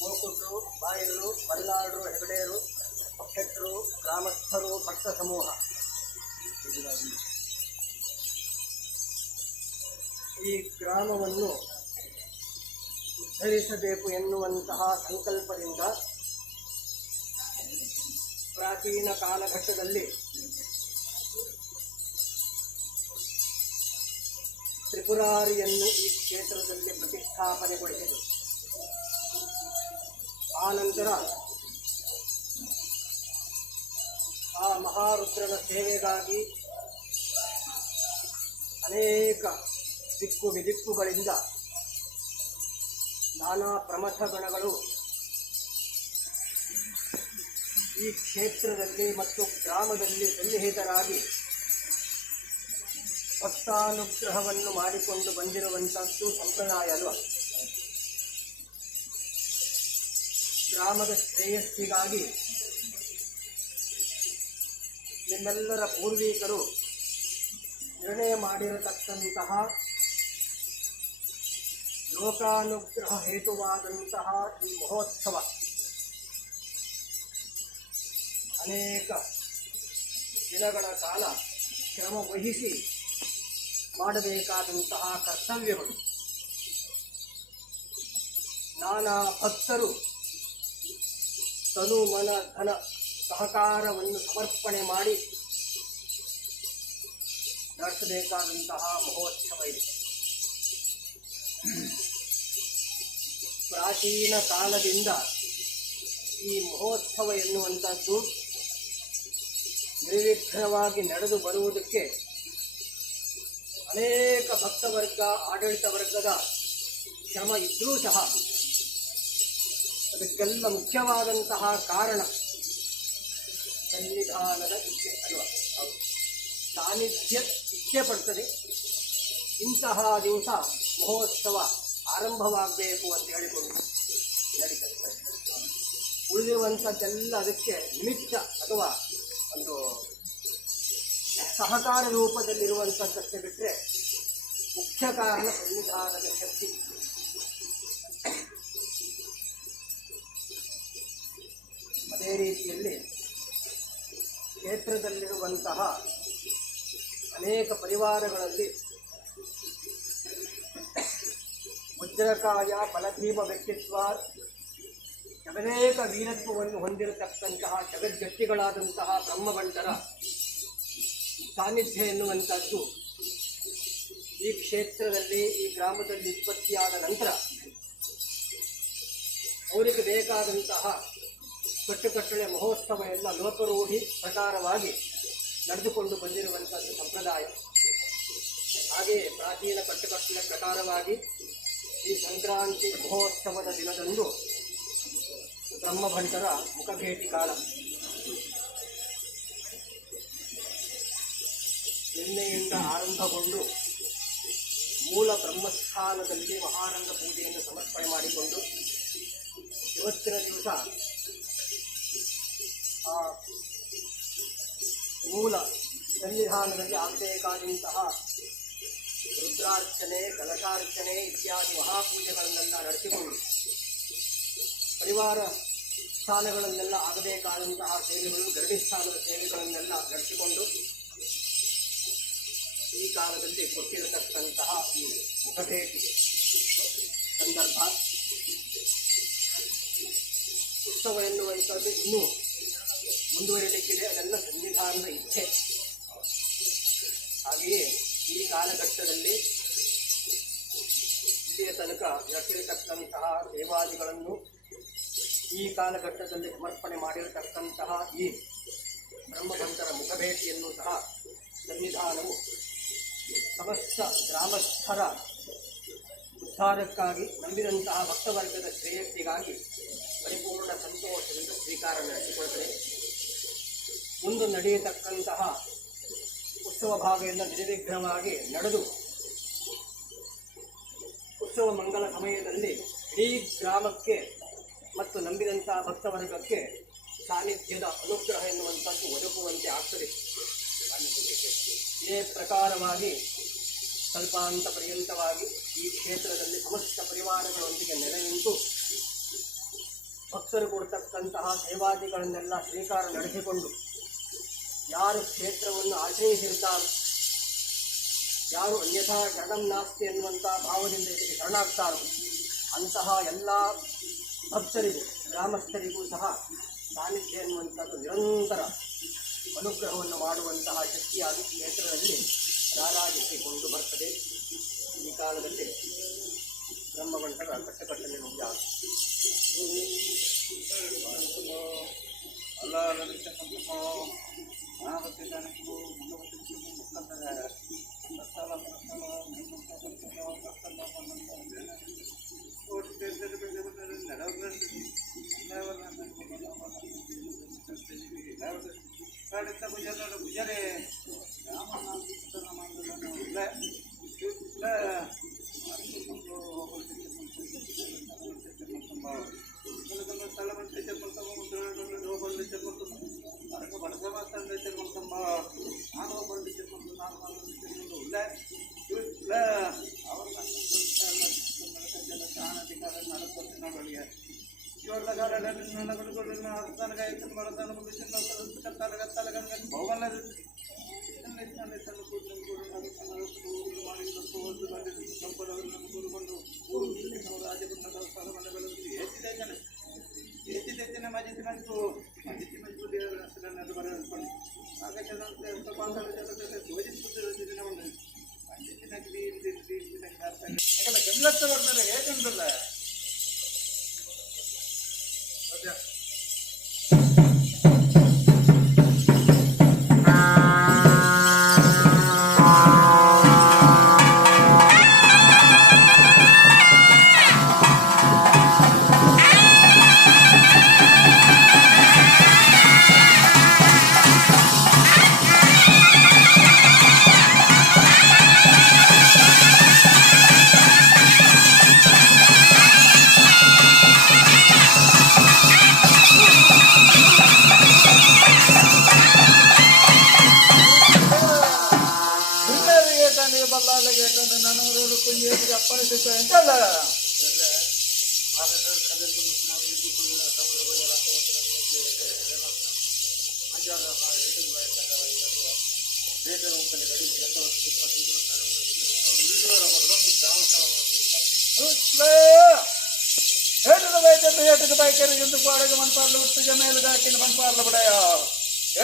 ಗೋಕುಟ್ರು, ಬಾಯರು, ಮಲ್ಲಾಳರು, ಹೆಗಡೆಯರು, ಶೆಟ್ಟರು, ಗ್ರಾಮಸ್ಥರು, ಭಕ್ತ ಸಮೂಹ ಈ ಗ್ರಾಮವನ್ನು ಉದ್ಧರಿಸಬೇಕು ಎನ್ನುವಂತಹ ಸಂಕಲ್ಪದಿಂದ ಪ್ರಾಚೀನ ಕಾಲಘಟ್ಟದಲ್ಲಿ ತ್ರಿಪುರಾರಿಯನ್ನು ಈ ಕ್ಷೇತ್ರದಲ್ಲಿ ಪ್ರತಿಷ್ಠಾಪನೆಗೊಳಿಸಿದರು. ಆನಂತರ ಆ ಮಹಾರುದ್ರನ ಸೇವೆಗಾಗಿ ಅನೇಕ ದಿಕ್ಕು ವಿದಿಕ್ಕುಗಳಿಂದ ನಾನಾ ಪ್ರಮಥಗಣಗಳು ಈ ಕ್ಷೇತ್ರದಲ್ಲಿ ಮತ್ತು ಗ್ರಾಮದಲ್ಲಿ ಸನ್ನಿಹಿತರಾಗಿ ಭಕ್ತಾನುಗ್ರಹವನ್ನು ಮಾಡಿಕೊಂಡು ಬಂದಿರುವಂಥದ್ದು ಸಂಪ್ರದಾಯ ಅಲ್ವ. ಗ್ರಾಮದ ಶ್ರೇಯಸ್ಸಿಗಾಗಿ ನಿಮ್ಮೆಲ್ಲರ ಪೂರ್ವಿಕರು ನಿರ್ಣಯ ಮಾಡಿರತಕ್ಕಂತಹ ಲೋಕಾನುಗ್ರಹ ಹೇತುವಾದಂತಹ ಈ ಮಹೋತ್ಸವ ಅನೇಕ ದಿನಗಳ ಕಾಲ ಶ್ರಮ ವಹಿಸಿ ಮಾಡಬೇಕಾದಂತಹ ಕರ್ತವ್ಯಗಳು. ನಾನಾ ಭಕ್ತರು ತನು ಮನ ಧನ ಸಹಕಾರವನ್ನು ಸಮರ್ಪಣೆ ಮಾಡಿ ನಡೆಸಬೇಕಾದಂತಹ ಮಹೋತ್ಸವ ಇದೆ. ಪ್ರಾಚೀನ ಕಾಲದಿಂದ ಈ ಮಹೋತ್ಸವ ಎನ್ನುವಂಥದ್ದು ನಿರ್ವಿಘ್ನವಾಗಿ ನಡೆದು ಬರುವುದಕ್ಕೆ ಅನೇಕ ಭಕ್ತವರ್ಗ, ಆಡಳಿತ ವರ್ಗದ ಶ್ರಮ ಇದ್ದರೂ ಸಹ ಅದಕ್ಕೆಲ್ಲ ಮುಖ್ಯವಾದಂತಹ ಕಾರಣ ಸನ್ನಿಧಾನದ ಇಚ್ಛೆ ಅಲ್ವಾ. ಸಾನ್ನಿಧ್ಯ ಇಚ್ಛೆ ಪಡ್ತದೆ. ಇಂತಹ ದಿವಸ ಮಹೋತ್ಸವ ಆರಂಭವಾಗಬೇಕು ಅಂತ ಹೇಳಿಕೊಂಡು ನಡೀತದೆ. ಉಳಿದಿರುವಂಥದ್ದೆಲ್ಲ ಅದಕ್ಕೆ ನಿಮಿತ್ತ ಅಥವಾ ಒಂದು ಸಹಕಾರ ರೂಪದಲ್ಲಿರುವಂಥದ್ದಕ್ಕೆ ಬಿಟ್ಟರೆ ಮುಖ್ಯ ಕಾರಣ ಸನ್ನಿಧಾನದ ಶಕ್ತಿ. ಅದೇ ರೀತಿಯಲ್ಲಿ ಕ್ಷೇತ್ರದಲ್ಲಿರುವಂತಹ ಅನೇಕ ಪರಿವಾರಗಳಲ್ಲಿ ವಜ್ರಕಾಯ ಫಲಭೀಮ ವ್ಯಕ್ತಿತ್ವ, ಅನೇಕ ವೀರತ್ವವನ್ನು ಹೊಂದಿರತಕ್ಕಂತಹ ಜಗಜ್ಜಟ್ಟಿಗಳಾದಂತಹ ಬ್ರಹ್ಮಭಂಟರ ಸಾನ್ನಿಧ್ಯ ಎನ್ನುವಂಥದ್ದು ಈ ಕ್ಷೇತ್ರದಲ್ಲಿ, ಈ ಗ್ರಾಮದಲ್ಲಿ ಉತ್ಪತ್ತಿಯಾದ ನಂತರ ಅವರಿಗೆ ಬೇಕಾದಂತಹ ಕಟ್ಟುಕಟ್ಟಳೆ ಮಹೋತ್ಸವ ಎಲ್ಲ ಲೋಕರೂಢಿ ಪ್ರಕಾರವಾಗಿ ನಡೆದುಕೊಂಡು ಬಂದಿರುವಂಥದ್ದು ಸಂಪ್ರದಾಯ. ಹಾಗೆಯೇ ಪ್ರಾಚೀನ ಕಟ್ಟುಕಟ್ಟಳೆ ಪ್ರಕಾರವಾಗಿ ಈ ಸಂಕ್ರಾಂತಿ ಮಹೋತ್ಸವದ ದಿನದಂದು ಬ್ರಹ್ಮಭಂಟರ ಮುಖಭೇಟಿ ಕಾಲ. ನಿನ್ನೆಯಿಂದ ಆರಂಭಗೊಂಡು ಮೂಲ ಬ್ರಹ್ಮಸ್ಥಾನದಲ್ಲಿ ಮಹಾನಂದ ಪೂಜೆಯನ್ನು ಸಮರ್ಪಣೆ ಮಾಡಿಕೊಂಡು ಇವತ್ತಿನ ದಿವಸ ಆ ಮೂಲ ಸನ್ನಿಧಾನದಲ್ಲಿ ಆಗಬೇಕಾದಂತಹ ರುದ್ರಾರ್ಚನೆ, ಕಲಶಾರ್ಚನೆ ಇತ್ಯಾದಿ ಮಹಾಪೂಜೆಗಳನ್ನೆಲ್ಲ ನಡೆಸಿಕೊಂಡು ಪರಿವಾರ ಸ್ಥಾನಗಳನ್ನೆಲ್ಲ ಆಗಬೇಕಾದಂತಹ ಸೇವೆಗಳು, ಗರಡಿ ಸ್ಥಾನದ ಸೇವೆಗಳನ್ನೆಲ್ಲ ನಡೆಸಿಕೊಂಡು ಈ ಕಾಲದಲ್ಲಿ ಕೊಟ್ಟಿರತಕ್ಕಂತಹ ಈ ಮುಖಭೇಟಿ ಸಂದರ್ಭ ಉತ್ಸವ ಎನ್ನುವಂಥದ್ದು ಇನ್ನೂ ಮುಂದುವರಿಲಿಕ್ಕಿದೆ. ಅದೆಲ್ಲ ಸನ್ನಿಧಾನದ ಇಚ್ಛೆ. ಹಾಗೆಯೇ ಈ ಕಾಲಘಟ್ಟದಲ್ಲಿ ಇಲ್ಲಿಯ ತನಕ ನಡೆಸಿರತಕ್ಕಂತಹ ದೇವಾದಿಗಳನ್ನು ಈ ಕಾಲಘಟ್ಟದಲ್ಲಿ ಸಮರ್ಪಣೆ ಮಾಡಿರತಕ್ಕಂತಹ ಈ ಬ್ರಹ್ಮಭಂಟರ ಮುಖಭೇಟಿಯನ್ನು ಸಹ ಸನ್ನಿಧಾನವು ಸಮಸ್ತ ಗ್ರಾಮಸ್ಥರ ಉದ್ಧಾರಕ್ಕಾಗಿ, ನಂಬಿದಂತಹ ಭಕ್ತವರ್ಗದ ಶ್ರೇಯಸ್ಸಿಗಾಗಿ ಪರಿಪೂರ್ಣ ಸಂತೋಷದಿಂದ ಸ್ವೀಕಾರ ನಡೆಸಿಕೊಳ್ತದೆ. ಮುಂದೆ ನಡೆಯತಕ್ಕಂತಹ ಉತ್ಸವ ಭಾಗ ಎಲ್ಲ ನಿರ್ವಿಘ್ನವಾಗಿ ನಡೆದು ಉತ್ಸವ ಮಂಗಲ ಸಮಯದಲ್ಲಿ ಇಡೀ ಗ್ರಾಮಕ್ಕೆ ಮತ್ತು ನಂಬಿದಂತಹ ಭಕ್ತವರ್ಗಕ್ಕೆ ಸಾನ್ನಿಧ್ಯದ ಅನುಗ್ರಹ ಎನ್ನುವಂಥದ್ದು ಒದಗುವಂತೆ ಆಗ್ತದೆ. ಇದೇ ಪ್ರಕಾರವಾಗಿ ಕಲ್ಪಾಂತ ಪರ್ಯಂತವಾಗಿ ಈ ಕ್ಷೇತ್ರದಲ್ಲಿ ಸಮಸ್ತ ಪರಿವಾರಗಳೊಂದಿಗೆ ನೆಲೆ ನಿಂತು ಭಕ್ತರು ಕೊಡ್ತಕ್ಕಂತಹ ಸೇವಾದಿಗಳನ್ನೆಲ್ಲ ಸ್ವೀಕಾರ ನಡೆಸಿಕೊಂಡು ಯಾರು ಕ್ಷೇತ್ರವನ್ನು ಆಶ್ರಯಿಸಿರ್ತಾರೋ, ಯಾರು ಅನ್ಯಥಾ ಶರಣಂ ನಾಸ್ತಿ ಎನ್ನುವಂಥ ಭಾವದಿಂದ ಇದಕ್ಕೆ ಶರಣಾಗ್ತಾರೋ ಅಂತಹ ಎಲ್ಲ ಭಕ್ತರಿಗೂ ಗ್ರಾಮಸ್ಥರಿಗೂ ಸಹ ಸಾನ್ನಿಧ್ಯ ಎನ್ನುವಂಥದ್ದು ನಿರಂತರ ಅನುಗ್ರಹವನ್ನು ಮಾಡುವಂತಹ ಶಕ್ತಿಯಾಗಿ ಕ್ಷೇತ್ರದಲ್ಲಿ ರಾರಾಜಿಸಿಕೊಂಡು ಬರ್ತದೆ. ಈ ಕಾಲದಲ್ಲಿ ಬ್ರಹ್ಮಗಂಟರ ಕಟ್ಟಕಟ್ಟಲೆ ಮುಂಜಾಗ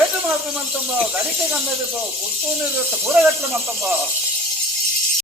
ఏటు మాత్రం అంతంబా గడికే కన్నది పూర్తోనే పూరగట్ల అంతంబా